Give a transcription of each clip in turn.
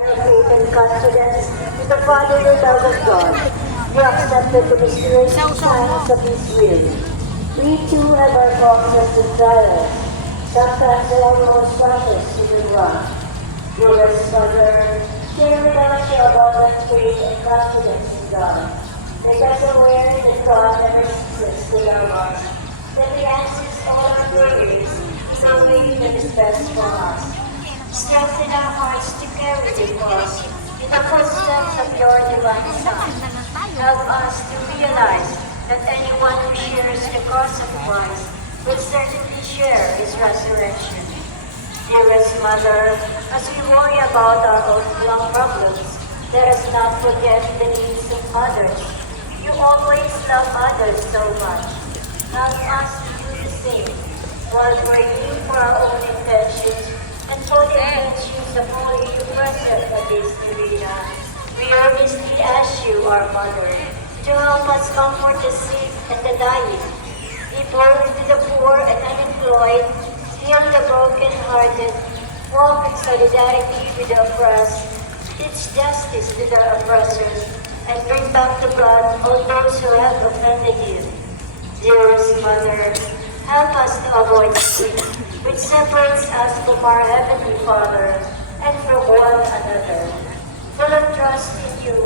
Faith and confidence in the fatherly love of God. You accepted the mysterious signs of His will. We too have our problems and trials. Sometimes they almost rush us to the ground. Dearest Mother, share with us your abundant faith and confidence in God. Make us aware that God never ceases to love us, that He answers all our prayers in a way that is best for us. Strengthen our hearts to carry the cross in the footsteps of your divine Son. Help us to realize that anyone who shares the cross of Christ will certainly share His resurrection. Dearest Mother, as we worry about our own problems, let us not forget the needs of others. You always love others so much. Help us to do the same while praying for our own intentions and for the intentions of all you present at this arena. We earnestly ask you, our Mother, to help us comfort the sick and the dying, be born to the poor and unemployed, heal the broken-hearted, walk in solidarity with the oppressed, teach justice to the oppressors, and bring back to God all those who have offended you. Dearest Mother, help us to avoid sin, which separates us from our Heavenly Father and from one another. Full of trust in you,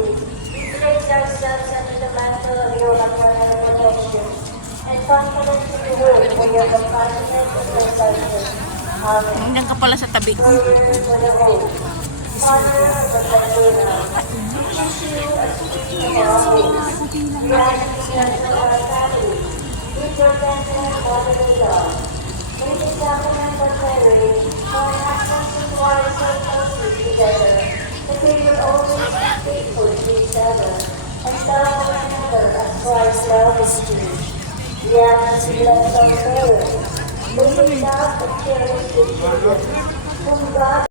we place ourselves under the mantle of your maternal protection and confident to the word for your compassionate intercession. Amen. Nandiyan ka pala sa tabi ko. Prayer for the hope. Father of the Laguna, teach you a speech of our hope. Grant the of our family, with your tender motherly love. May the sacrament of Mary, our husbands and wives so closely together, that they will always be faithful to each other, and love one another as Christ loved His church. We ask you to bless our parents, may they love and cherish their children, whom God